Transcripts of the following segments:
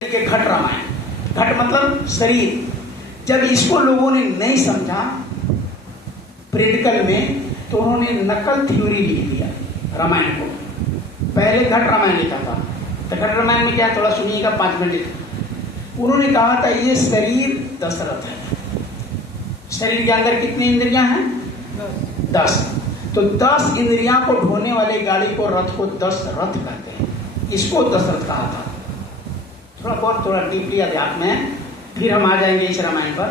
के घट रामायण। घट मतलब शरीर। जब इसको लोगों ने नहीं समझा प्रैक्टिकल में, तो उन्होंने नकल थ्योरी लिख दिया रामायण को। पहले घट रामायण लिखा था, तो घट रामायण में क्या, थोड़ा सुनिएगा, 5 मिनट। उन्होंने कहा था ये शरीर दशरथ है। शरीर के अंदर कितनी इंद्रियां हैं? 10। तो 10 इंद्रियां को ढोने वाली गाड़ी को, रथ को दशरथ कहते हैं। इसको दशरथ कहा था। थोड़ा डीपली अध्यात्म है, फिर हम आ जाएंगे इस रामायण पर।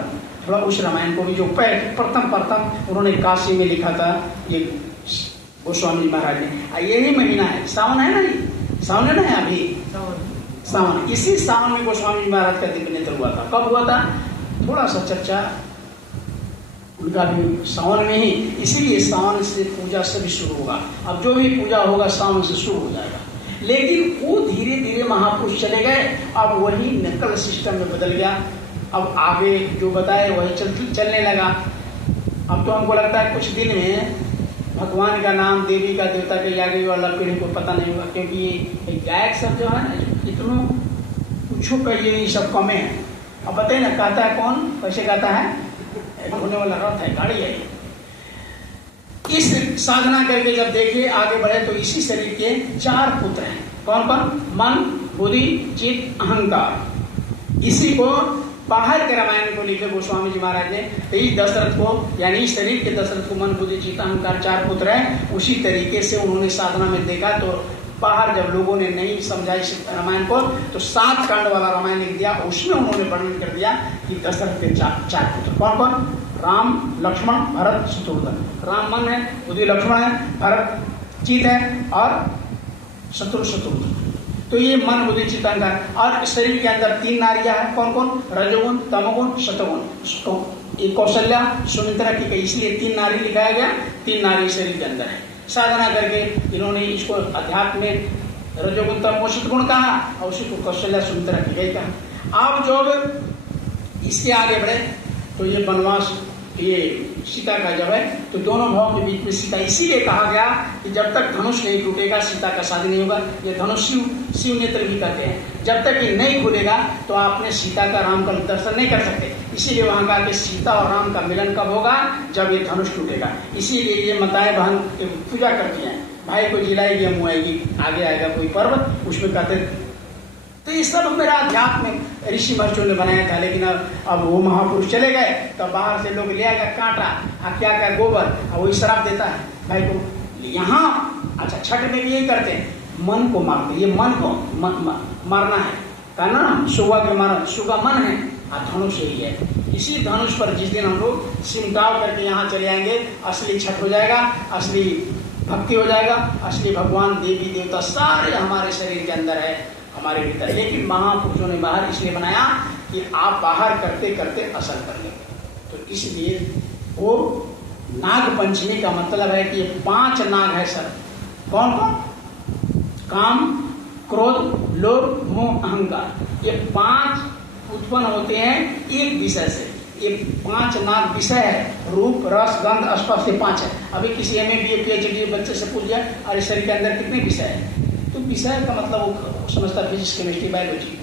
थोड़ा उस रामायण को भी जो प्रथम उन्होंने काशी में लिखा था, ये गोस्वामी जी महाराज ने। यही महीना है, सावन है ना, सावन है ना अभी, सावन। इसी सावन में गोस्वामी जी महाराज का दिव्य नेत्र हुआ था। कब हुआ था? थोड़ा सा चर्चा उनका भी सावन में ही, इसीलिए सावन से पूजा सभी शुरू होगा। अब जो भी पूजा होगा सावन से शुरू हो जाएगा। लेकिन वो धीरे धीरे महापुरुष चले गए, अब वही नकल सिस्टम में बदल गया। अब आगे जो बताए वही चलने लगा। अब तो हमको लगता है कुछ दिन में भगवान का नाम, देवी का, देवता के आगे वाला पीढ़ी को पता नहीं होगा, क्योंकि ये गायक सब जो है ना, इतना कुछ कहिए, ये सब कमे हैं। अब बताइए ना, कहता है कौन, कैसे कहता है? होने वाला रथ है, गाड़ी है। इस साधना करके जब देखे आगे बढ़े, तो इसी शरीर के 4 पुत्र हैं। कौन कौन? मन, बुद्धि, चित्त, अहंकार। इसी को बाहर के रामायण को लिखे गोस्वामी जी महाराज ने। तो इस दशरथ को, यानी इस शरीर के दशरथ को मन, बुद्धि, चित्त, अहंकार 4 पुत्र हैं। उसी तरीके से उन्होंने साधना में देखा, तो बाहर जब लोगों ने नहीं समझा इस रामायण को, तो 7 कांड वाला रामायण लिख दिया। उसमें उन्होंने वर्णन कर दिया कि दशरथ के 4 पुत्र कौन कौन? राम, लक्ष्मण, भरत, शत्रुघ्न। राम मन है, बुद्धि लक्ष्मण है, भरत चित्त है, और शत्रुघ्न। तो ये मन, बुद्धि, चित्त, अहंकार। और शरीर के अंदर 3 नारियां हैं। कौन कौन? रजोगुण, तमोगुण, सतोगुण। ये कौशल्या, सुमित्रा की, इसलिए 3 नारी लिखाया गया। 3 नारी शरीर के अंदर है। साधना करके इन्होंने इसको अध्यात्म में रजोगुण, तमोगुण, सतगुण कहा, और उसी को कौशल्या, सुमित्रा की गई कहा। आप जो इसके आगे बढ़े, तो ये वनवास, ये सीता का जब है, तो दोनों भाव के बीच में सीता, इसीलिए कहा गया कि जब तक धनुष नहीं टूटेगा सीता का शादी नहीं होगा। ये धनुष शिव नेत्र भी कहते हैं। जब तक ये नहीं खुलेगा तो आपने सीता का, राम का दर्शन नहीं कर सकते। इसीलिए वहां कहा कि सीता और राम का मिलन कब होगा? जब ये धनुष टूटेगा। इसीलिए ये माताएं बहन पूजा करती हैं, भाई को जिलाएगी या मुआएगी। आगे आएगा कोई पर्व, उसमें कहते। तो ये सब मेरा अध्यात्म ऋषि महर्षियों ने बनाया था। लेकिन अब वो महापुरुष चले गए, तो बाहर से लोग ले आएगा कांटा, क्या क्या गोबर, और वही श्राप देता है भाई को। यहाँ अच्छा, छठ में भी यही करते हैं, मन को मारते। ये मन को मारना है, कहना ना, सुगा के मारना। सुगा मन है और धनुष यही है। इसी धनुष पर जिस दिन हम लोग सिमटाव करके यहाँ चले आएंगे, असली छठ हो जाएगा, असली भक्ति हो जाएगा, असली भगवान, देवी देवता सारे हमारे शरीर के अंदर है, हमारे भीतर। लेकिन महापुरुषों ने बाहर इसलिए बनाया कि आप बाहर करते करते असर कर लेंगे। तो इसलिए वो नाग पंचमी का मतलब है कि ये 5 नाग है सर। कौन कौन? काम, क्रोध, लोभ, मोह, अहंकार। ये 5 उत्पन्न होते हैं एक विषय से। ये 5 नाग विषय है। रूप, रस, गंध, स्पर्श, से 5 है। अभी किसी MA, BA, PhD बच्चे से पूछ लिया, अरे शरीर के अंदर कितने विषय है? तो विषय का मतलब वो समझता फिजिक्स, केमिस्ट्री, बायोलॉजी।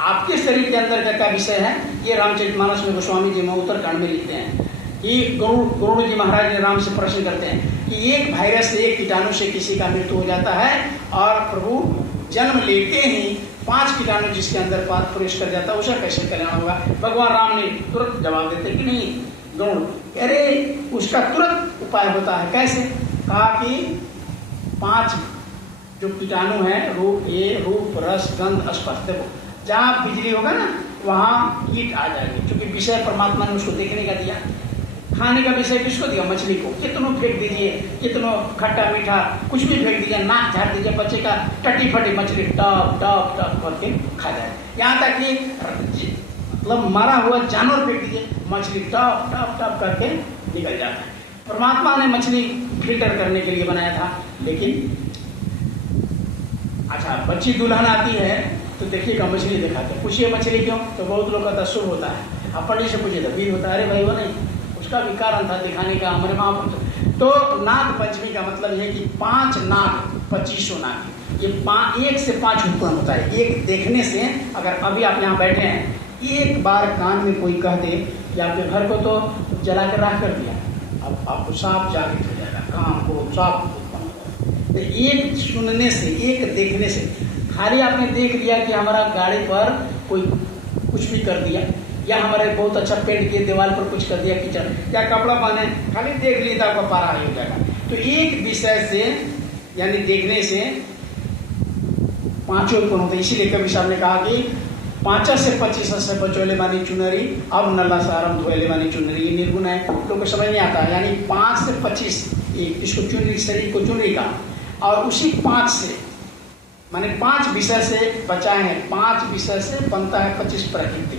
आपके शरीर के अंदर का क्या विषय है? ये रामचरितमानस में गोस्वामी जी में उत्तरकांड में लिखते हैं कि गरुड़ जी महाराज ने राम से प्रश्न करते हैं कि एक वायरस से, एक कीटाणु से किसी का मृत्यु हो जाता है, और प्रभु जन्म लेते ही 5 कीटाणु जिसके अंदर प्रवेश कर जाता है, उसका कैसे कल्याण होगा? भगवान राम ने तुरंत जवाब देते कि नहीं गरुड़, अरे उसका तुरंत उपाय होता है। कैसे? कहा कि 5 जो कीटाणु है, रूप, रस, गंध, स्पर्श। देखो, जहाँ बिजली होगा ना, वहाँ कीट आ जाएंगे, क्योंकि विषय परमात्मा ने उसको देखने का दिया। खाने का विषय किसको दिया? मछली को। कितनों फेंक दीजिए, कितनों खट्टा मीठा कुछ भी फेंक दीजिए, नाक झाड़ दीजिए, बच्चे का टटी फटी मछली टप टप टप करके खा जाए। यहाँ तक कि मतलब मरा हुआ जानवर फेंक दीजिए, मछली टप टप टप करके निकल जाता है। परमात्मा ने मछली फिल्टर करने के लिए बनाया था। लेकिन अच्छा, बच्ची दुल्हन आती है तो देखिएगा मछली दिखाते, पूछिए मछली क्यों? तो बहुत लोग कहता शुभ होता है। आप पंडित से पूछिए तो वीर होता है। अरे भाई वो नहीं, उसका भी कारण था दिखाने का हमारे महापुरुष। तो नाग पंचमी का मतलब है कि 5 नाग 2500 नाग। ये 1 से 5 उत्पन्न होता है। एक देखने से, अगर अभी आप यहाँ बैठे हैं, एक बार कान में कोई कह दे कि आपके घर को तो जला कर राख कर दिया, अब आपको साफ जागृत हो जाएगा, काम को साफ उत्पन्न होता है। तो एक सुनने से, एक देखने से, खाली आपने देख लिया कि हमारा गाड़ी पर कोई कुछ भी कर दिया, या हमारे बहुत अच्छा पेंट किए दीवार पर कुछ कर दिया कीचड़, या कपड़ा पहने, खाली देख लिया तो आपका पारा हाई हो जाएगा। तो एक विषय से यानी देखने से 5 उत्पन्न होते। इसीलिए कवि साहब ने कहा कि 5 से 25 से बचोले मानी चुनरी, अब नल्ला सारम धोले मानी चुनरी। ये निर्गुण है, लोगों को समझ नहीं आता। यानी 5 से 25 इसको चुनरी, शरीर को चुनरी का, और उसी 5 से माने 5 विषय से बचाए हैं। 5 विषय से बनता है 25 प्रकृति।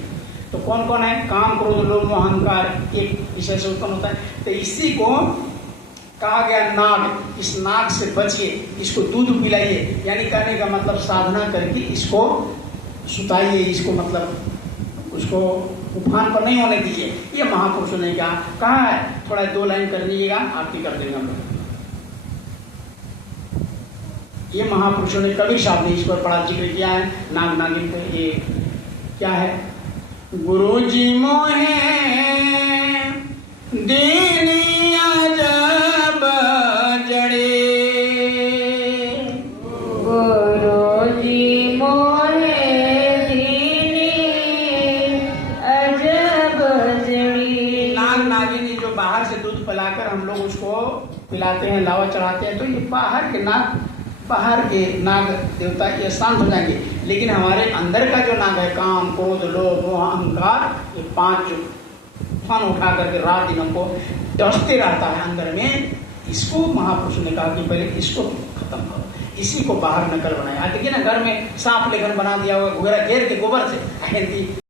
तो कौन कौन है? काम, क्रोध, लोभ, मोह, अहंकार एक विषय से उत्पन्न होता है। तो इसी को कहा गया नाग। इस नाग से बचिए, इसको दूध पिलाइए, यानी कहने का मतलब साधना करके इसको सुताइए, इसको मतलब उसको उफान पर नहीं होने दीजिए। ये महापुरुषों ने कहा है। थोड़ा 2 लाइन कर लीजिएगा, आरती कर देंगे हम लोग। ये महापुरुषों ने, कबीर साहब ने इस पर बड़ा जिक्र किया है नाग नागिन पे। ये क्या है? गुरु जी मोहे दीनिया जब जड़े, गुरु जी मोहे दीनी अजब जड़ी। नाग नागिनी जो बाहर से दूध पिलाकर हम लोग उसको पिलाते हैं, लावा चढ़ाते हैं, तो ये बाहर के नाग, बाहर के नाग देवता ये शांत हो जाएंगे। लेकिन हमारे अंदर का जो नाग है, काम, क्रोध, लोभ, मोह, अहंकार, ये 5 फन उठा करके रात दिन हमको डसते रहता है अंदर में। इसको महापुरुष ने कहा कि पहले इसको खत्म करो, इसी को बाहर नकल बनाए। देखिए ना, घर में सांप लेखन बना दिया हुआ, घेर के गोबर से